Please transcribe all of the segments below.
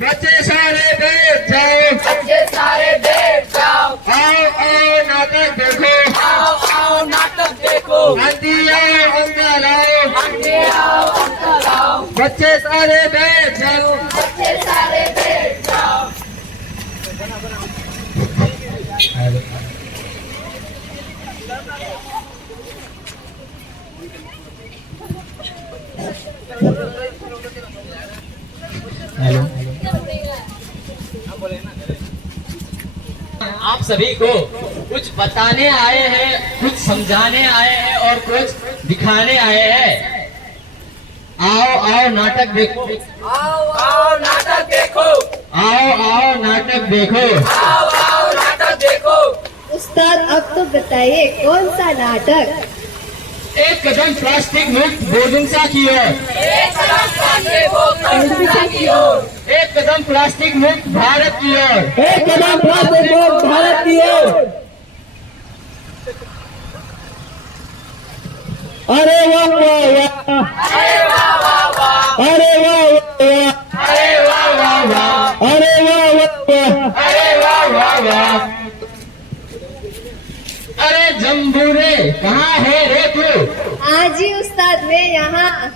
बच्चे सारे बैठ जाओ, बच्चे सारे बैठ जाओ। आओ आओ नाटक देखो, आओ आओ नाटक देखो। आंधी आओ अंधा लाओ, आंधी आओ अंधा लाओ। बच्चे सारे बैठ जाओ, बच्चे सारे बैठ जाओ। हेलो, आप सभी को कुछ बताने आए हैं, कुछ समझाने आए हैं और कुछ दिखाने आए हैं। आओ आओ नाटक देखो, आओ आओ नाटक देखो। आओ आओ नाटक देखो। आओ आओ नाटक देखो। उस्ताद अब तो बताइए कौन सा नाटक? एक कदम प्लास्टिक मुक्त बोधिंसा की ओर, एक कदम प्लास्टिक मुक्त की ओर। एक कदम प्लास्टिक मुक्त भारत की ओर, एक कदम प्लास्टिक मुक्त भारत की ओर। अरे वाह वाह वाह, अरे वाह वाह वाह। अरे वाह वाह वाह, अरे वाह वाह वाह। अरे वाह वाह वाह, अरे वाह वाह वाह। अरे जम्बूरे कहाँ है रे तू? आज ही उस्ताद मैं यहाँ।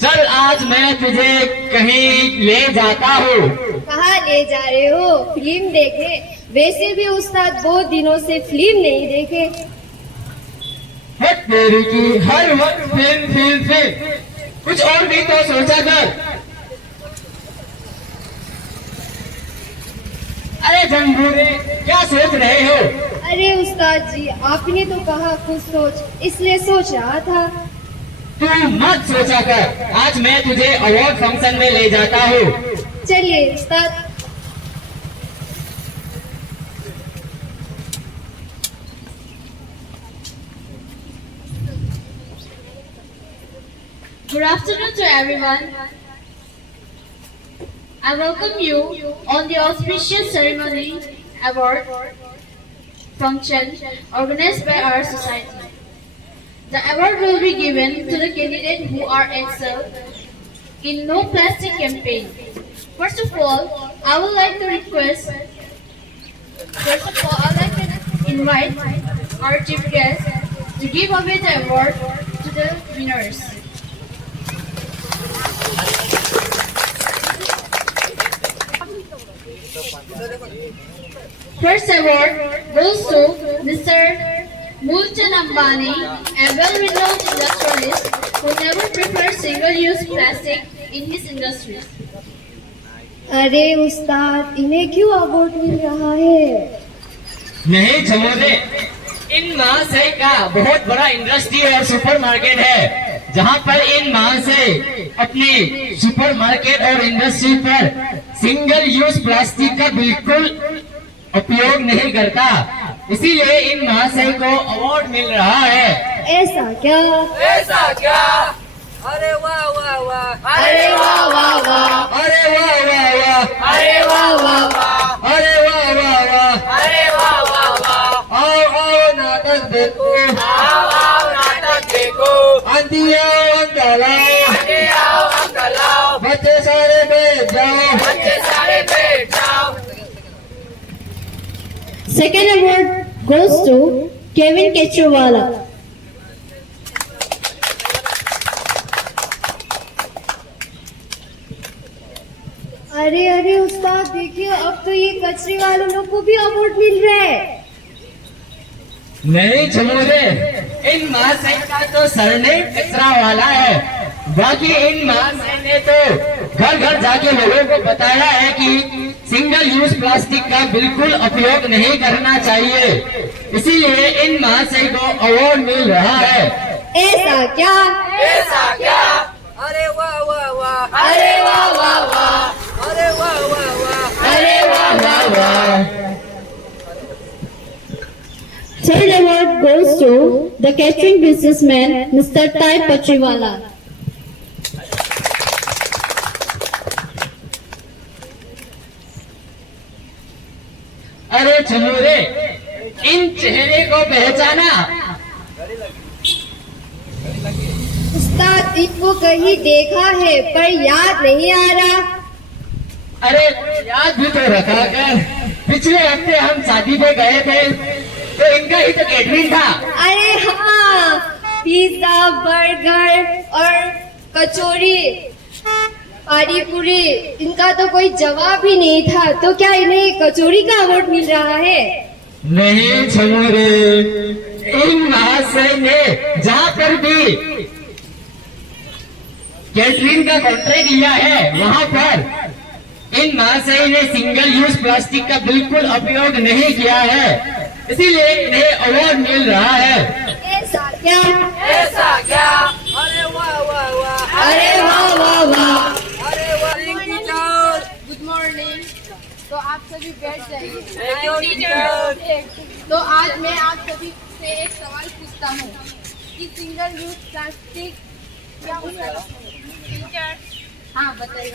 चल आज मैं तुझे कहीं ले जाता हूँ। कहाँ ले जा रहे हो? फिल्म देखे? वैसे भी उस्ताद बहुत दिनों से फिल्म नहीं देखे। हट तेरी की हर वक्त फिल्म फिल्म फिल्म, कुछ और भी तो सोचा कर। अरे जम्बूरे क्या सोच रहे हो? अरे उस्ताद जी आपने तो कहा कुछ सोच, इसलिए सोच रहा था। तू मत सोचा कर, आज मैं तुझे अवार्ड फंक्शन में ले जाता हूँ। चलिए उस्ताद। Good afternoon to everyone. I welcome you on the auspicious ceremony award function organized by our society. The award will be given to the candidate who are excelled in no plastic campaign. First of all, I would like to invite our chief guest to give away the award to the winners. First award goes to Mr. Mulchan Ambani, a well-renowned industrialist who never prefers single-use plastic in his industries. अरे उस्ताद इन्हें क्यों award मिल रहा है? नहीं समझे, इन महाशय का बहुत बड़ा इंडस्ट्री और सुपरमार्केट है, जहां पर इन महाशय अपने सुपरमार्केट और इंडस्ट्री पर सिंगल यूज प्लास्टिक का बिल्कुल उपयोग नहीं करता, इसीलिए इन महाशय को अवार्ड मिल रहा है। ऐसा क्या? ऐसा क्या? अरे वाह वाह वाह। अरे वाह वाह वाह। अरे वाह वाह वाह, अरे वाह वाह वाह। अरे वाह वाह वाह। अरे वाह वाह वाह। आओ आओ नाटक देखो, आओ आओ नाटक देखो। आंधी आओ अंधा लाओ, आंधी आओ अंधा लाओ। बच्चे सारे बैठ जाओ। बच्चे सारे बैठ जाओ। Second award goes to Kevin Kechewala. अरे अरे उस्ताद देखिए अब तो ये कचरे वालों लोग को भी अवार्ड मिल रहा है। नहीं समझे, इन महाशय का तो सरनेम कचरा वाला है, बाकी इन महाशय ने तो घर घर जाके लोगों को बताया है कि सिंगल यूज प्लास्टिक का बिल्कुल उपयोग नहीं करना चाहिए, इसीलिए इन महाशय को अवार्ड मिल रहा है। ऐसा क्या? ऐसा क्या? अरे वाह वाह वाह। अरे वाह वाह वाह। अरे वाह वाह वाह। अरे वाह वाह वाह। Third award goes to the catering businessman, Mr. Tai Pachiwala. अरे चमूरे, इन चेहरे को पहचाना? उस्ताद इनको कहीं देखा है पर याद नहीं आ रहा। अरे याद भी तो रखा कर, पिछले हफ्ते हम शादी में गए थे तो इनका ही तो कैटरिंग था। अरे हाँ, पिज्जा, बर्गर और कचौरी, पानी पूरी, इनका तो कोई जवाब ही नहीं था। तो क्या इन्हें कचौरी का अवार्ड मिल रहा है? नहीं छमोरे, इन महाशय ने जहाँ पर भी कैटरिंग का कॉन्ट्रैक्ट लिया है वहाँ पर इन महाशय ने सिंगल यूज प्लास्टिक का बिल्कुल उपयोग नहीं किया है, इसीलिए इन्हें अवार्ड मिल रहा है। ऐसा क्या? ऐसा क्या? अरे वाह वाह वाह, अरे वाह वाह वाह। अरे वाह टीचर। Good morning. तो आप सभी बैठ जाइए। Thank you teacher. तो आज मैं आप सभी से एक सवाल पूछता हूँ कि सिंगल यूज प्लास्टिक क्या होता है? हाँ बताइए।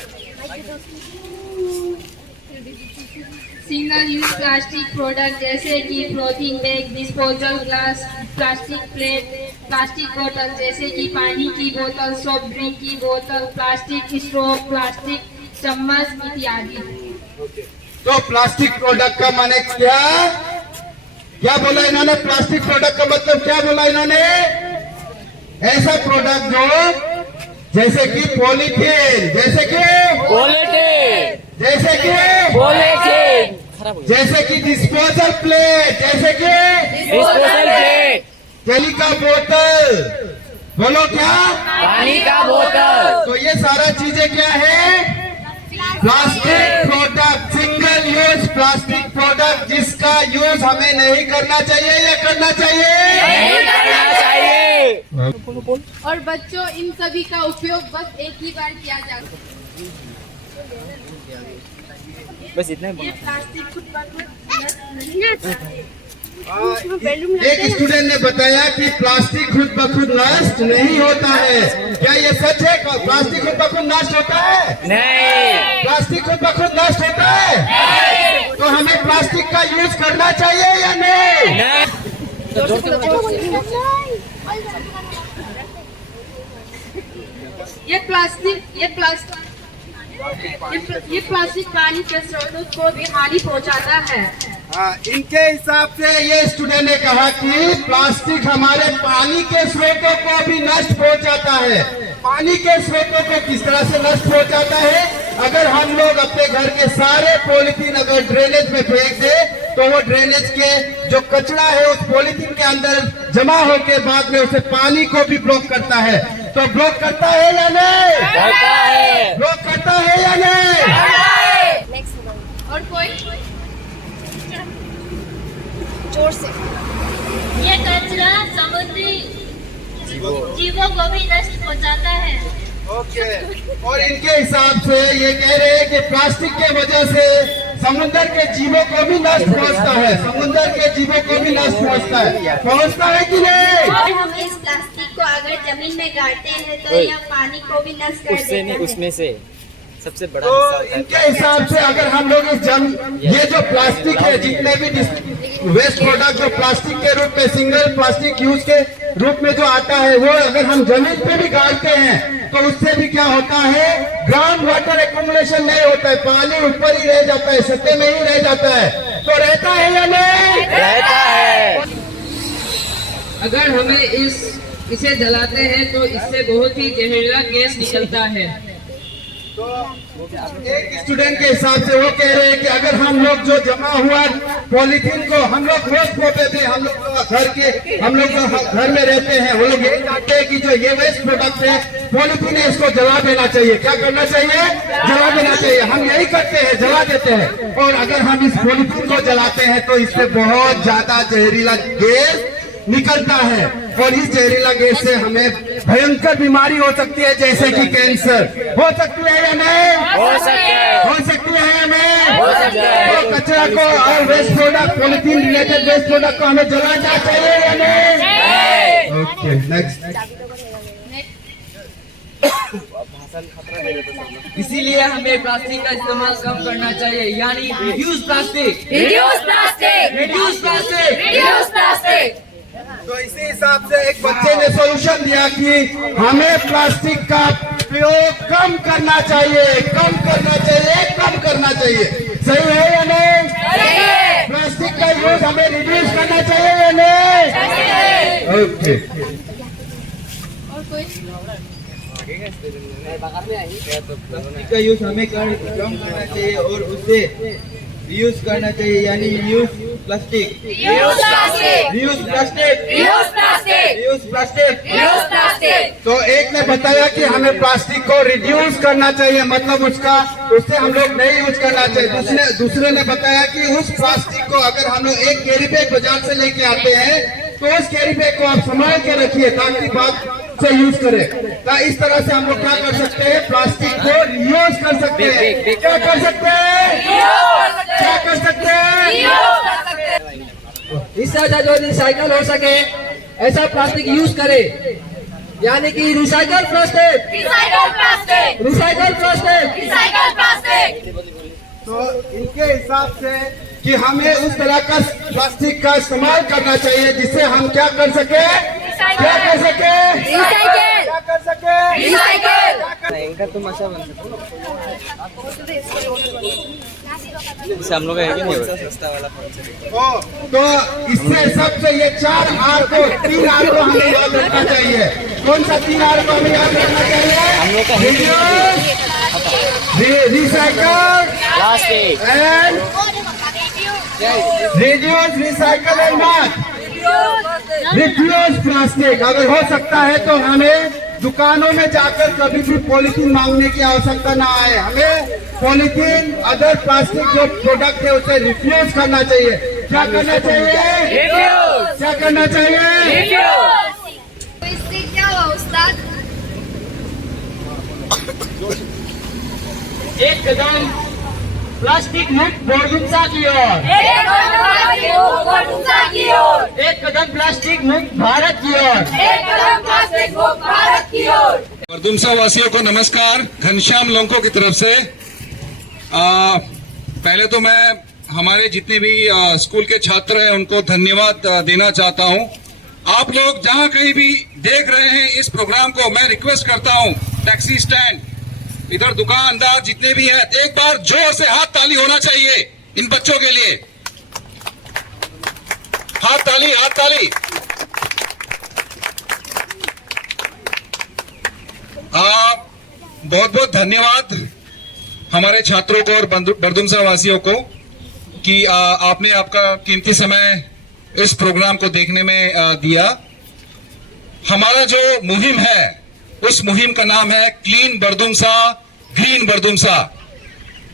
सिंगल यूज प्लास्टिक प्रोडक्ट जैसे कि polythene bag, disposal glass, plastic plate, plastic बोतल जैसे कि पानी की बोतल, सॉफ्ट ड्रिंक की बोतल, प्लास्टिक स्ट्रॉ, प्लास्टिक चम्मच इत्यादि। तो प्लास्टिक प्रोडक्ट का माने क्या क्या बोला इन्होंने? प्लास्टिक प्रोडक्ट का मतलब क्या बोला इन्होंने? ऐसा प्रोडक्ट जो जैसे कि पॉलीथीन, जैसे कि जैसे कि डिस्पोजल प्लेट, जैसे कि जली का बोतल, बोलो क्या? पानी का बोतल। तो ये सारा चीजें क्या है? Plastic product, single use plastic product जिसका यूज हमें नहीं करना चाहिए या करना चाहिए? नहीं करना चाहिए। और बच्चों, इन सभी का उपयोग बस एक ही बार किया जा सकता है। बस इतना ये प्लास्टिक खुद ब खुद नष्ट नहीं होता है। एक स्टूडेंट ने बताया कि प्लास्टिक खुद ब खुद नष्ट नहीं होता है। क्या ये सच है? प्लास्टिक खुद ब खुद नष्ट होता है? नहीं। प्लास्टिक खुद ब खुद नष्ट होता है? तो हमें प्लास्टिक का यूज करना चाहिए या नहीं? ये प्लास्टिक पानी के स्रोतों को भी हानि पहुंचाता है। हाँ, इनके हिसाब से ये स्टूडेंट ने कहा कि प्लास्टिक हमारे पानी के स्रोतों को भी नष्ट पहुंचाता है। पानी के स्रोतों को किस तरह से नष्ट पहुंचाता है? अगर हम लोग अपने घर के सारे पॉलीथीन अगर ड्रेनेज में फेंक दे तो वो ड्रेनेज के जो कचरा है उस पॉलीथीन के अंदर जमा होके बाद में उसे पानी को भी ब्लॉक करता है। तो ब्लॉक करता है या नहीं? करता है। ब्लॉक करता है या नहीं? और कोई जोर से। ये कचरा समुद्री जीवों को भी नष्ट पहुंचाता है। ओके। और इनके हिसाब से ये कह रहे हैं कि प्लास्टिक के वजह से समुद्र के जीवों को भी नष्ट पहुंचता है। समुद्र के जीवों को भी नष्ट पहुंचता है कि नहीं? और हम इस प्लास्टिक को अगर जमीन में गाड़ते हैं तो यह पानी को भी नष्ट कर देता है। उसमें से सबसे बड़ा तो हिस्सा होता है। इनके हिसाब से अगर हम लोग ये जो प्लास्टिक है, जितने भी वेस्ट प्रोडक्ट जो प्लास्टिक के रूप में सिंगल प्लास्टिक यूज के रूप में जो आता है वो अगर हम जमीन पे भी गाड़ते हैं तो उससे भी क्या होता है? ग्राउंड वाटर एक्यूमुलेशन नहीं होता है, पानी ऊपर ही रह जाता है, सतह में ही रह जाता है। तो रहता है या नहीं? रहता है। अगर हमें इसे जलाते हैं तो इससे बहुत ही जहरीला गैस निकलता है। तो एक स्टूडेंट के हिसाब से वो कह रहे हैं कि अगर हम लोग जो जमा हुआ पॉलीथीन को हम लोग रोज खोते थे, हम लोग जो घर में रहते हैं वो लोग यही चाहते हैं कि जो ये वेस्ट प्रोडक्ट है पॉलीथीन है इसको जला देना चाहिए। क्या करना चाहिए? जला देना चाहिए। हम यही करते हैं, जला देते हैं। और अगर हम इस पॉलीथीन को जलाते हैं तो इससे बहुत ज्यादा जहरीला गैस निकलता है और इस जहरीला गैस से हमें भयंकर बीमारी हो सकती है, जैसे कि कैंसर। हो सकती है या नहीं? हो सकती है। हो सकती है या नहीं? हो सकती है। तो कचरा को और waste product, polythene related waste product को हमें जलाना चाहिए या नहीं? Okay, next. इसीलिए हमें प्लास्टिक का इस्तेमाल कम करना चाहिए, यानी reduce plastic. Reduce plastic. Reduce plastic. Reduce plastic. तो इसी हिसाब से एक बच्चे ने सॉल्यूशन दिया कि हमें प्लास्टिक का उपयोग कम करना चाहिए, कम करना चाहिए, कम करना चाहिए। सही है या नहीं? प्लास्टिक का यूज हमें रिड्यूस करना चाहिए या नहीं? ओके। प्लास्टिक का यूज हमें कम करना चाहिए और उसे रीयूज करना चाहिए, यानी यूज प्लास्टिक, रीयूज प्लास्टिक। तो एक ने बताया कि हमें प्लास्टिक को रिड्यूस करना चाहिए, मतलब उससे हम लोग नहीं यूज करना चाहिए। दूसरे ने बताया कि उस प्लास्टिक को अगर हम लोग एक कैरी बैग बाजार से लेके आते हैं तो उस कैरी बैग को आप संभाल के रखिए ताकि बाद से यूज करें। तो इस तरह से हम लोग क्या कर सकते हैं, प्लास्टिक को यूज कर सकते हैं। क्या कर सकते हैं? क्या कर सकते हैं? इससे अच्छा जो रिसाइकल हो सके ऐसा प्लास्टिक यूज करे, यानी कि रिसाइकल प्लास्टिक, रिसाइकल प्लास्टिक। तो इनके हिसाब से कि हमें उस तरह का प्लास्टिक का इस्तेमाल करना चाहिए जिससे हम क्या कर सके, क्या कर सके, क्या कर सके, इनका तुम अच्छा बन सकते इससे हम लोग है कि नहीं सस्ता वाला। तो इससे सबसे ये 4 आर को 3 आर को हमें याद रखना चाहिए। कौन सा 3 आर को हमें याद रखना चाहिए? हम लोग का recycle and reduce, recycle and not reduce plastic. अगर हो सकता है तो हमें दुकानों में जाकर कभी भी पॉलीथीन मांगने की आवश्यकता ना आए। हमें पॉलीथीन, अदर प्लास्टिक जो प्रोडक्ट है उसे रिफ्यूज करना चाहिए। क्या करना चाहिए? क्या करना चाहिए? तो इससे क्या हुआ उस्ताद? एक कदम प्लास्टिक मुक्त बरदुमसा की ओर, एक कदम प्लास्टिक मुक्त भारत की ओर। बरदुमसा वासियों को नमस्कार। घनश्याम लोंको की तरफ से पहले तो मैं हमारे जितने भी स्कूल के छात्र हैं उनको धन्यवाद देना चाहता हूं। आप लोग जहां कहीं भी देख रहे हैं इस प्रोग्राम को, मैं रिक्वेस्ट करता हूं, टैक्सी स्टैंड, इधर दुकानदार जितने भी हैं, एक बार जोर से हाथ ताली होना चाहिए इन बच्चों के लिए। हाथ ताली, हाथ ताली। बहुत बहुत धन्यवाद हमारे छात्रों को और बरदुमसा वासियों को कि आपने आपका कीमती समय इस प्रोग्राम को देखने में दिया। हमारा जो मुहिम है उस मुहिम का नाम है क्लीन बरदुमसा, ग्रीन बरदुमसा।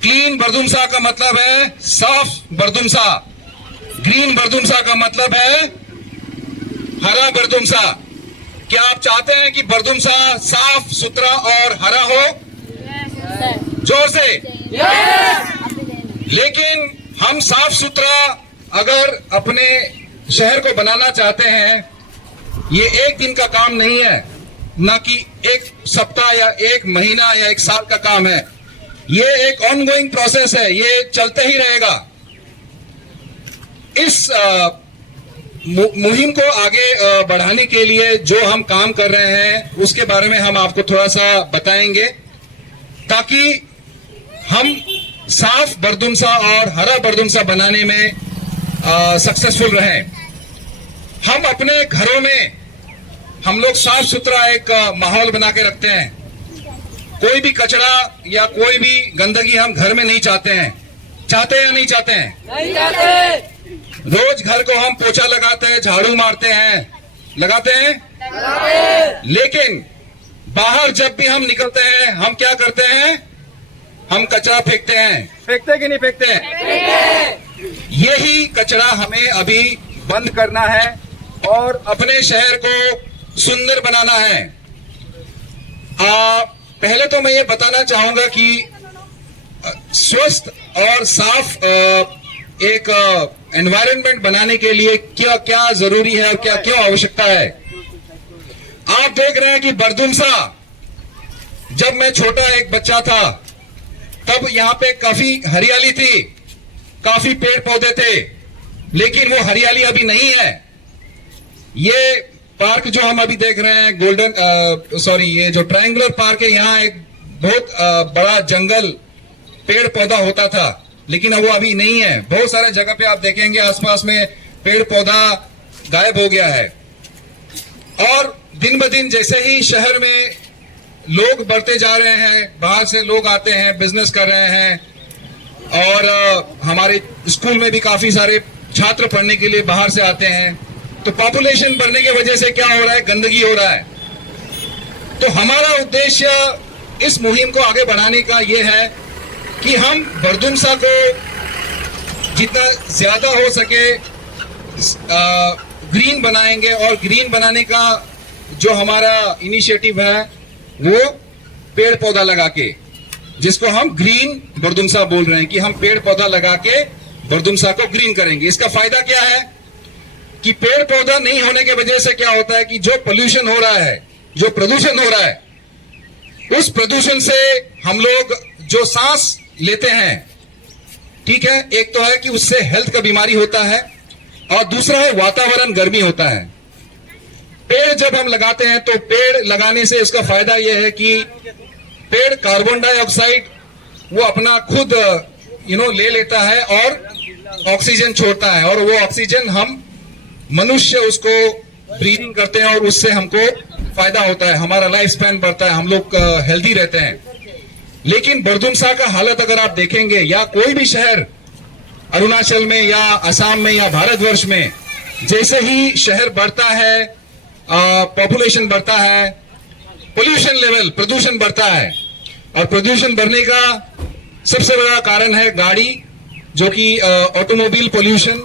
क्लीन बरदुमसा का मतलब है साफ बरदुमसा, ग्रीन बरदुमसा का मतलब है हरा बरदुमसा। क्या आप चाहते हैं कि बरदुमसा साफ सुथरा और हरा हो? जोर से। लेकिन हम साफ सुथरा अगर अपने शहर को बनाना चाहते हैं, ये एक दिन का काम नहीं है, ना कि एक सप्ताह या एक महीना या एक साल का काम है। ये एक ऑनगोइंग प्रोसेस है, ये चलते ही रहेगा। इस मुहिम को आगे बढ़ाने के लिए जो हम काम कर रहे हैं उसके बारे में हम आपको थोड़ा सा बताएंगे ताकि हम साफ बरदुमसा और हरा बरदुमसा बनाने में सक्सेसफुल रहें। हम अपने घरों में हम लोग साफ सुथरा एक माहौल बना के रखते हैं। कोई भी कचरा या कोई भी गंदगी हम घर में नहीं चाहते हैं। चाहते हैं या नहीं चाहते हैं? नहीं चाहते। रोज घर को हम पोछा लगाते हैं, झाड़ू मारते हैं, लगाते हैं। लेकिन बाहर जब भी हम निकलते हैं हम क्या करते हैं? हम कचरा फेंकते हैं। फेंकते कि नहीं फेंकते हैं? यही कचरा हमें अभी बंद करना है और अपने शहर को सुंदर बनाना है। पहले तो मैं ये बताना चाहूंगा कि स्वस्थ और साफ एक एनवायरनमेंट बनाने के लिए क्या क्या जरूरी है और क्या क्यों आवश्यकता है। आप देख रहे हैं कि बरदुमसा, जब मैं छोटा एक बच्चा था तब यहाँ पे काफी हरियाली थी, काफी पेड़ पौधे थे, लेकिन वो हरियाली अभी नहीं है। ये पार्क जो हम अभी देख रहे हैं ये जो ट्रायंगुलर पार्क है, यहाँ एक बहुत बड़ा जंगल पेड़ पौधा होता था, लेकिन अब वो अभी नहीं है। बहुत सारे जगह पे आप देखेंगे आसपास में पेड़ पौधा गायब हो गया है। और दिन ब दिन जैसे ही शहर में लोग बढ़ते जा रहे हैं, बाहर से लोग आते हैं, बिजनेस कर रहे हैं, और हमारे स्कूल में भी काफी सारे छात्र पढ़ने के लिए बाहर से आते हैं, तो पॉपुलेशन बढ़ने की वजह से क्या हो रहा है, गंदगी हो रहा है। तो हमारा उद्देश्य इस मुहिम को आगे बढ़ाने का यह है कि हम बरदुमसा को जितना ज्यादा हो सके ग्रीन बनाएंगे, और ग्रीन बनाने का जो हमारा इनिशिएटिव है वो पेड़ पौधा लगा के, जिसको हम ग्रीन बरदुमसा बोल रहे हैं, कि हम पेड़ पौधा लगा के बरदुमसा को ग्रीन करेंगे। इसका फायदा क्या है कि पेड़ पौधा नहीं होने की वजह से क्या होता है कि जो पोल्यूशन हो रहा है, जो प्रदूषण हो रहा है, उस प्रदूषण से हम लोग जो सांस लेते हैं, ठीक है, एक तो है कि उससे हेल्थ का बीमारी होता है, और दूसरा है वातावरण गर्मी होता है। पेड़ जब हम लगाते हैं तो पेड़ लगाने से इसका फायदा यह है कि पेड़ कार्बन डाइऑक्साइड वो अपना खुद ले लेता है और ऑक्सीजन छोड़ता है, और वो ऑक्सीजन हम मनुष्य उसको ब्रीदिंग करते हैं, और उससे हमको फायदा होता है, हमारा लाइफ स्पैन बढ़ता है, हम लोग हेल्दी रहते हैं। लेकिन बरदुमसा का हालत अगर आप देखेंगे, या कोई भी शहर अरुणाचल में या असम में या भारतवर्ष में, जैसे ही शहर बढ़ता है, पॉपुलेशन बढ़ता है, पोल्यूशन लेवल, प्रदूषण बढ़ता है, और प्रदूषण बढ़ने का सबसे बड़ा कारण है गाड़ी, जो कि ऑटोमोबाइल पोल्यूशन,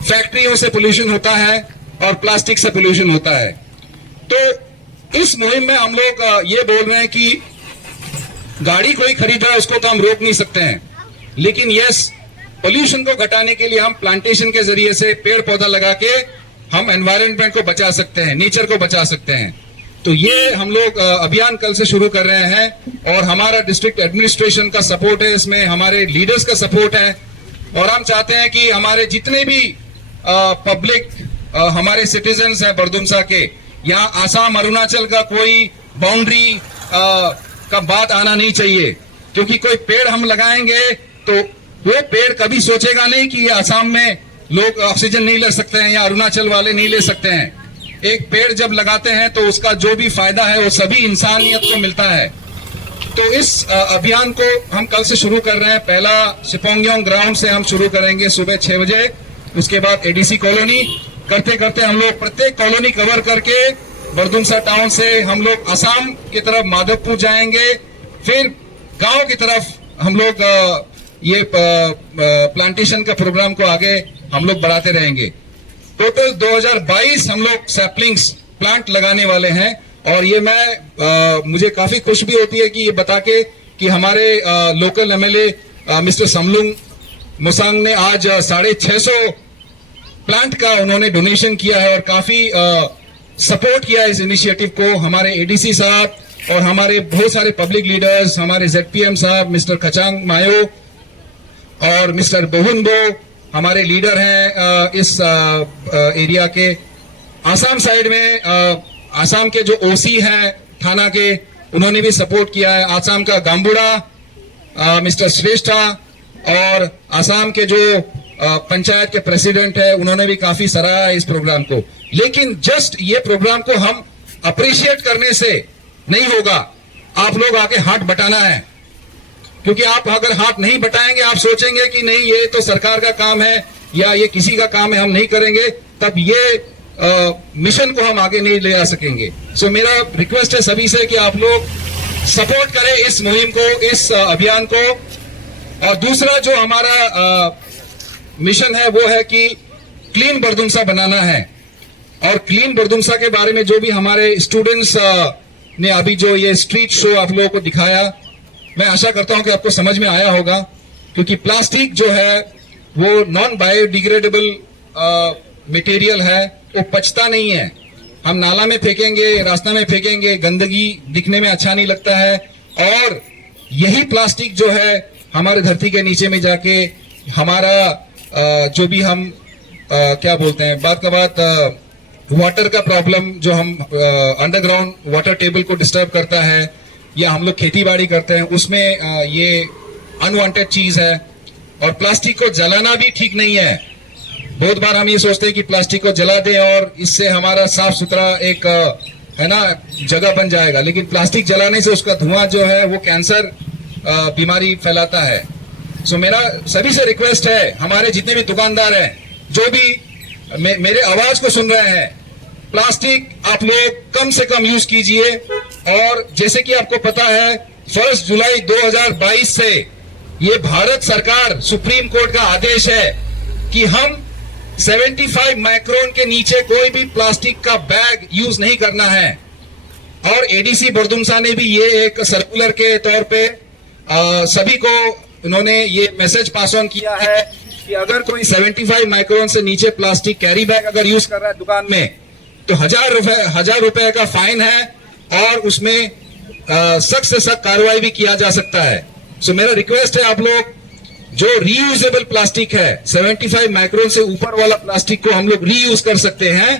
फैक्ट्रियों से पोल्यूशन होता है, और प्लास्टिक से पोल्यूशन होता है। तो इस मुहिम में हम लोग ये बोल रहे हैं कि गाड़ी कोई खरीद रहा है उसको तो हम रोक नहीं सकते हैं, लेकिन यस, पोल्यूशन को घटाने के लिए हम प्लांटेशन के जरिए से पेड़ पौधा लगा के हम एनवायरनमेंट को बचा सकते हैं, नेचर को बचा सकते हैं। तो ये हम लोग अभियान कल से शुरू कर रहे हैं, और हमारा डिस्ट्रिक्ट एडमिनिस्ट्रेशन का सपोर्ट है इसमें, हमारे लीडर्स का सपोर्ट है, और हम चाहते हैं कि हमारे जितने भी पब्लिक हमारे सिटीजन्स हैं बरदुमसा के, यहाँ आसाम अरुणाचल का कोई बाउंड्री का बात आना नहीं चाहिए, क्योंकि कोई पेड़ हम लगाएंगे तो वो पेड़ कभी सोचेगा नहीं कि आसाम में लोग ऑक्सीजन नहीं ले सकते हैं या अरुणाचल वाले नहीं ले सकते हैं। एक पेड़ जब लगाते हैं तो उसका जो भी फायदा है वो सभी इंसानियत को मिलता है। तो इस अभियान को हम कल से शुरू कर रहे हैं। पहला सिपोंग्योंग ग्राउंड से हम शुरू करेंगे सुबह 6 बजे, उसके बाद एडीसी कॉलोनी, करते करते हम लोग प्रत्येक कॉलोनी कवर करके बरदुमसा टाउन से हम लोग असम की तरफ माधवपुर जाएंगे, फिर गांव की तरफ हम लोग ये प्लांटेशन का प्रोग्राम को आगे हम लोग बढ़ाते रहेंगे। टोटल 2022 हम लोग सैपलिंग्स प्लांट लगाने वाले हैं, और ये मुझे काफी खुश भी होती है कि ये बता के कि हमारे लोकल एमएलए मिस्टर समलुंग मुसांग ने आज 650 प्लांट का उन्होंने डोनेशन किया है, और काफी सपोर्ट किया है इस इनिशिएटिव को। हमारे एडीसी साहब और हमारे बहुत सारे पब्लिक लीडर्स, हमारे जेडपीएम साहब मिस्टर खचांग मायो और मिस्टर बोहुनबो हमारे लीडर हैं इस एरिया के। आसाम साइड में आसाम के जो ओसी हैं थाना के, उन्होंने भी सपोर्ट किया है। आसाम का गांबुड़ा मिस्टर श्रेष्ठा और आसाम के जो पंचायत के प्रेसिडेंट है, उन्होंने भी काफी सराहा है इस प्रोग्राम को। लेकिन जस्ट ये प्रोग्राम को हम अप्रिशिएट करने से नहीं होगा, आप लोग आके हाथ बटाना है, क्योंकि आप अगर हाथ नहीं बटाएंगे, आप सोचेंगे कि नहीं ये तो सरकार का काम है या ये किसी का काम है, हम नहीं करेंगे, तब ये मिशन को हम आगे नहीं ले जा सकेंगे। सो मेरा रिक्वेस्ट है सभी से कि आप लोग सपोर्ट करें इस मुहिम को, इस अभियान को। और दूसरा जो हमारा मिशन है वो है कि क्लीन बरदुमसा बनाना है। और क्लीन बरदुमसा के बारे में जो भी हमारे स्टूडेंट्स ने अभी जो ये स्ट्रीट शो आप लोगों को दिखाया, मैं आशा करता हूं कि आपको समझ में आया होगा, क्योंकि प्लास्टिक जो है वो नॉन बायोडिग्रेडेबल मटेरियल है, वो पचता नहीं है। हम नाला में फेंकेंगे, रास्ता में फेंकेंगे, गंदगी दिखने में अच्छा नहीं लगता है, और यही प्लास्टिक जो है हमारे धरती के नीचे में जाके हमारा जो भी हम क्या बोलते हैं, बात का बात वाटर का प्रॉब्लम जो हम अंडरग्राउंड वाटर टेबल को डिस्टर्ब करता है, या हम लोग खेती बाड़ी करते हैं उसमें ये अनवांटेड चीज है। और प्लास्टिक को जलाना भी ठीक नहीं है। बहुत बार हम ये सोचते हैं कि प्लास्टिक को जला दें और इससे हमारा साफ सुथरा एक है ना जगह बन जाएगा, लेकिन प्लास्टिक जलाने से उसका धुआं जो है वो कैंसर बीमारी फैलाता है। सो मेरा सभी से रिक्वेस्ट है, हमारे जितने भी दुकानदार हैं, जो भी मेरे आवाज को सुन रहे हैं, प्लास्टिक आप लोग कम से कम यूज कीजिए। और जैसे कि आपको पता है 1 जुलाई 2022 से ये भारत सरकार सुप्रीम कोर्ट का आदेश है कि हम 75 माइक्रोन के नीचे कोई भी प्लास्टिक का बैग यूज नहीं करना है। और एडीसी बरदुमसा ने भी ये एक सर्कुलर के तौर पे सभी को उन्होंने ये मैसेज पास ऑन किया है कि अगर कोई 75 माइक्रोन से नीचे प्लास्टिक कैरी बैग अगर यूज कर रहा है दुकान में, तो 1000 रुपए का फाइन है और उसमें सख्त से सख्त कार्रवाई भी किया जा सकता है। सो मेरा रिक्वेस्ट है, आप लोग जो रीयूजेबल प्लास्टिक है 75 माइक्रोन से ऊपर वाला प्लास्टिक को हम लोग रीयूज कर सकते हैं,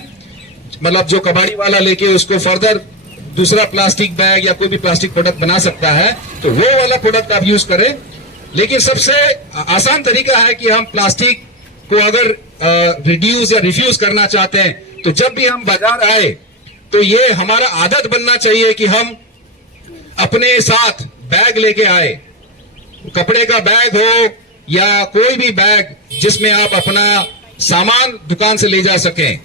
मतलब जो कबाड़ी वाला लेके उसको फर्दर दूसरा प्लास्टिक बैग या कोई भी प्लास्टिक प्रोडक्ट बना सकता है, तो वो वाला प्रोडक्ट आप यूज करें। लेकिन सबसे आसान तरीका है कि हम प्लास्टिक को अगर रिड्यूस या रिफ्यूज करना चाहते हैं, तो जब भी हम बाजार आए तो ये हमारा आदत बनना चाहिए कि हम अपने साथ बैग लेके आए, कपड़े का बैग हो या कोई भी बैग जिसमें आप अपना सामान दुकान से ले जा सकें,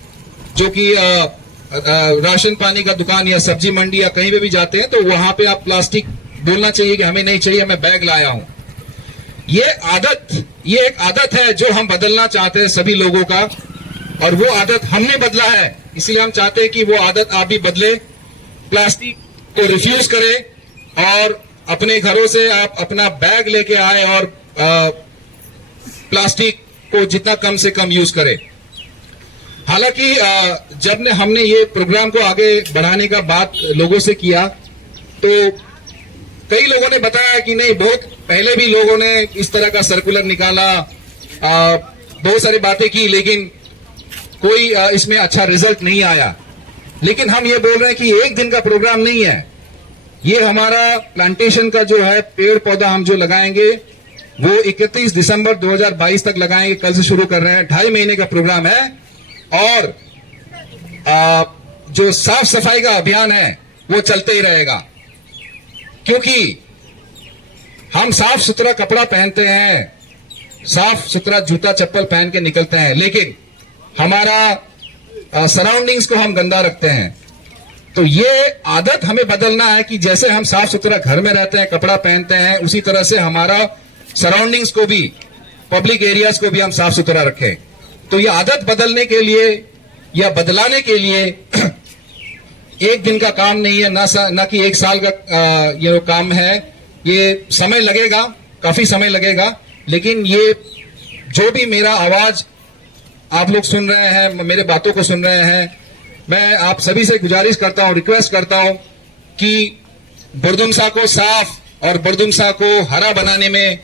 जो कि राशन पानी का दुकान या सब्जी मंडी या कहीं पे भी जाते हैं तो वहां पे आप प्लास्टिक बोलना चाहिए कि हमें नहीं चाहिए, मैं बैग लाया हूं। ये एक आदत है जो हम बदलना चाहते हैं सभी लोगों का, और वो आदत हमने बदला है, इसलिए हम चाहते हैं कि वो आदत आप भी बदले, प्लास्टिक को रिफ्यूज करें और अपने घरों से आप अपना बैग लेके आए और प्लास्टिक को जितना कम से कम यूज करें। हालांकि जब हमने ये प्रोग्राम को आगे बढ़ाने का बात लोगों से किया तो कई लोगों ने बताया कि नहीं, बहुत पहले भी लोगों ने इस तरह का सर्कुलर निकाला, बहुत सारी बातें की, लेकिन कोई इसमें अच्छा रिजल्ट नहीं आया। लेकिन हम ये बोल रहे हैं कि एक दिन का प्रोग्राम नहीं है, ये हमारा प्लांटेशन का जो है पेड़ पौधा हम जो लगाएंगे वो 31 दिसंबर 2022 तक लगाएंगे, कल से शुरू कर रहे हैं, 2.5 महीने का प्रोग्राम है। और जो साफ सफाई का अभियान है वो चलते ही रहेगा, क्योंकि हम साफ सुथरा कपड़ा पहनते हैं, साफ सुथरा जूता चप्पल पहन के निकलते हैं, लेकिन हमारा सराउंडिंग्स को हम गंदा रखते हैं। तो ये आदत हमें बदलना है कि जैसे हम साफ सुथरा घर में रहते हैं, कपड़ा पहनते हैं, उसी तरह से हमारा सराउंडिंग्स को भी, पब्लिक एरियाज को भी हम साफ सुथरा रखें। तो ये आदत बदलने के लिए या बदलाने के लिए एक दिन का काम नहीं है, ना कि 1 साल का ये काम है, ये समय लगेगा, काफी समय लगेगा। लेकिन ये जो भी मेरा आवाज आप लोग सुन रहे हैं, मेरे बातों को सुन रहे हैं, मैं आप सभी से गुजारिश करता हूं, रिक्वेस्ट करता हूं कि बरदुमसा को साफ और बरदुमसा को हरा बनाने में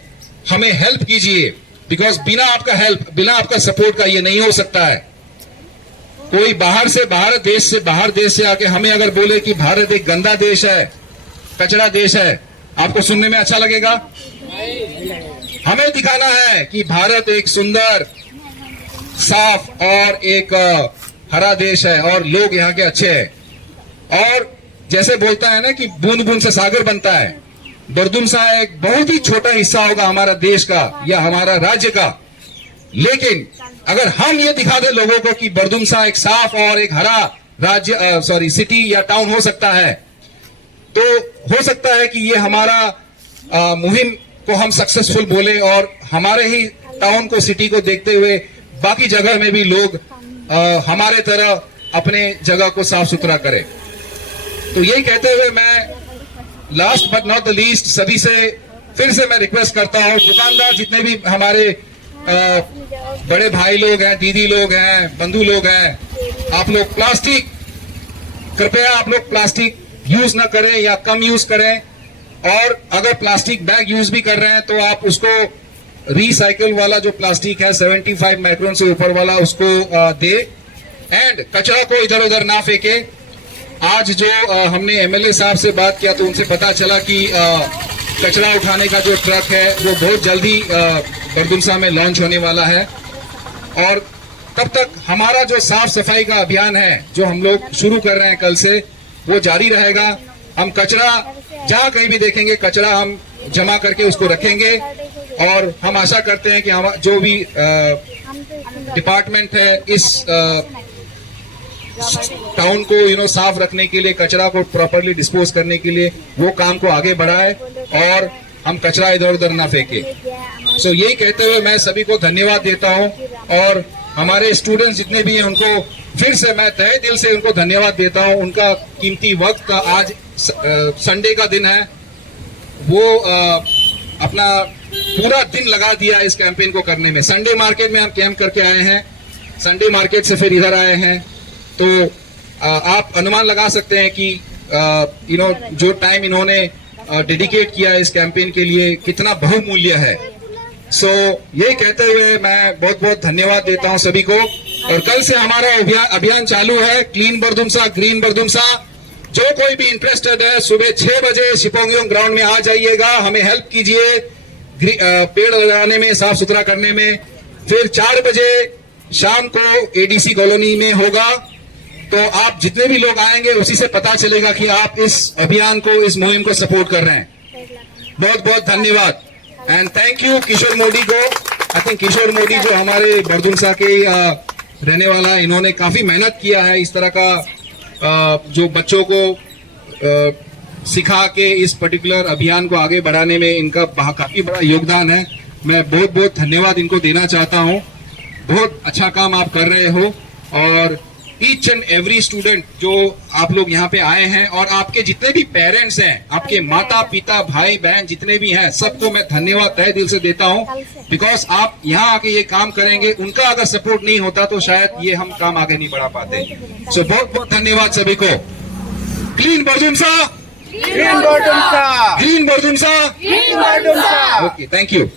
हमें हेल्प कीजिए, बिकॉज बिना आपका हेल्प, बिना आपका सपोर्ट का ये नहीं हो सकता है। कोई बाहर देश से आके हमें अगर बोले कि भारत एक गंदा देश है, कचरा देश है, आपको सुनने में अच्छा लगेगा? हमें दिखाना है कि भारत एक सुंदर, साफ और एक हरा देश है और लोग यहाँ के अच्छे हैं। और जैसे बोलता है ना कि बूंद बूंद से सागर बनता है, बरदुमसा एक बहुत ही छोटा हिस्सा होगा हमारा देश का या हमारा राज्य का, लेकिन अगर हम ये दिखा दें लोगों को कि बरदुमसा एक साफ और एक हरा राज्य सिटी या टाउन हो सकता है, तो हो सकता है कि ये हमारा मुहिम को हम सक्सेसफुल बोले और हमारे ही टाउन को, सिटी को देखते हुए बाकी जगह में भी लोग हमारे तरह अपने जगह को साफ सुथरा करें। तो यही कहते हुए मैं last but not the least सभी से फिर से मैं रिक्वेस्ट करता हूं, दुकानदार जितने भी हमारे बड़े भाई लोग हैं, दीदी लोग हैं, बंधु लोग हैं, आप लोग प्लास्टिक, कृपया आप लोग प्लास्टिक यूज ना करें या कम यूज करें। और अगर प्लास्टिक बैग यूज भी कर रहे हैं तो आप उसको रिसाइकल वाला जो प्लास्टिक है 75 माइक्रोन से ऊपर वाला उसको दे। एंड कचरा को इधर उधर ना फेंके। आज जो हमने एमएलए साहब से बात किया तो उनसे पता चला कि कचरा उठाने का जो ट्रक है वो बहुत जल्दी बरदुमसा में लॉन्च होने वाला है। और तब तक हमारा जो साफ सफाई का अभियान है जो हम लोग शुरू कर रहे हैं कल से, वो जारी रहेगा। हम कचरा जहाँ कहीं भी देखेंगे कचरा हम जमा करके उसको रखेंगे और हम आशा करते हैं कि हम जो भी डिपार्टमेंट है इस टाउन को साफ रखने के लिए, कचरा को प्रॉपरली डिस्पोज करने के लिए वो काम को आगे बढ़ाए और हम कचरा इधर उधर ना फेंके। सो यही कहते हुए मैं सभी को धन्यवाद देता हूं और हमारे स्टूडेंट्स जितने भी हैं उनको फिर से मैं तहे दिल से उनको धन्यवाद देता हूं। उनका कीमती वक्त का आज संडे का दिन है, वो अपना पूरा दिन लगा दिया इस कैंपेन को करने में। संडे मार्केट में हम कैंप करके आए हैं, संडे मार्केट से फिर इधर आए हैं, तो आप अनुमान लगा सकते हैं कि जो टाइम इन्होंने डेडिकेट किया इस कैंपेन के लिए कितना बहुमूल्य है। सो यही कहते हुए मैं बहुत बहुत धन्यवाद देता हूं सभी को। और कल से हमारा अभियान चालू है, क्लीन बरदुमसा ग्रीन बरदुमसा। जो कोई भी इंटरेस्टेड है सुबह 6 बजे शिपोंगयोंग ग्राउंड में आ जाइएगा, हमें हेल्प कीजिए पेड़ लगाने में, साफ सुथरा करने में। फिर 4 बजे शाम को एडीसी कॉलोनी में होगा, तो आप जितने भी लोग आएंगे उसी से पता चलेगा कि आप इस अभियान को, इस मुहिम को सपोर्ट कर रहे हैं। बहुत बहुत धन्यवाद एंड थैंक यू किशोर मोदी को। आई थिंक किशोर मोदी जो हमारे बरदुमसा के रहने वाला है, इन्होंने काफी मेहनत किया है इस तरह का जो बच्चों को सिखा के इस पर्टिकुलर अभियान को आगे बढ़ाने में इनका काफी बड़ा योगदान है। मैं बहुत बहुत धन्यवाद इनको देना चाहता हूं। बहुत अच्छा काम आप कर रहे हो और ईच एंड एवरी स्टूडेंट जो आप लोग यहाँ पे आए हैं और आपके जितने भी पेरेंट्स हैं, आपके माता पिता भाई बहन जितने भी हैं, सबको मैं धन्यवाद तहे दिल से देता हूँ। बिकॉज आप यहाँ आके ये काम करेंगे, उनका अगर सपोर्ट नहीं होता तो शायद ये हम काम आगे नहीं बढ़ा पाते। सो बहुत बहुत धन्यवाद सभी को। Clean Bardumsa, green Bardumsa, green Bardumsa, green Bardumsa. Okay, thank you.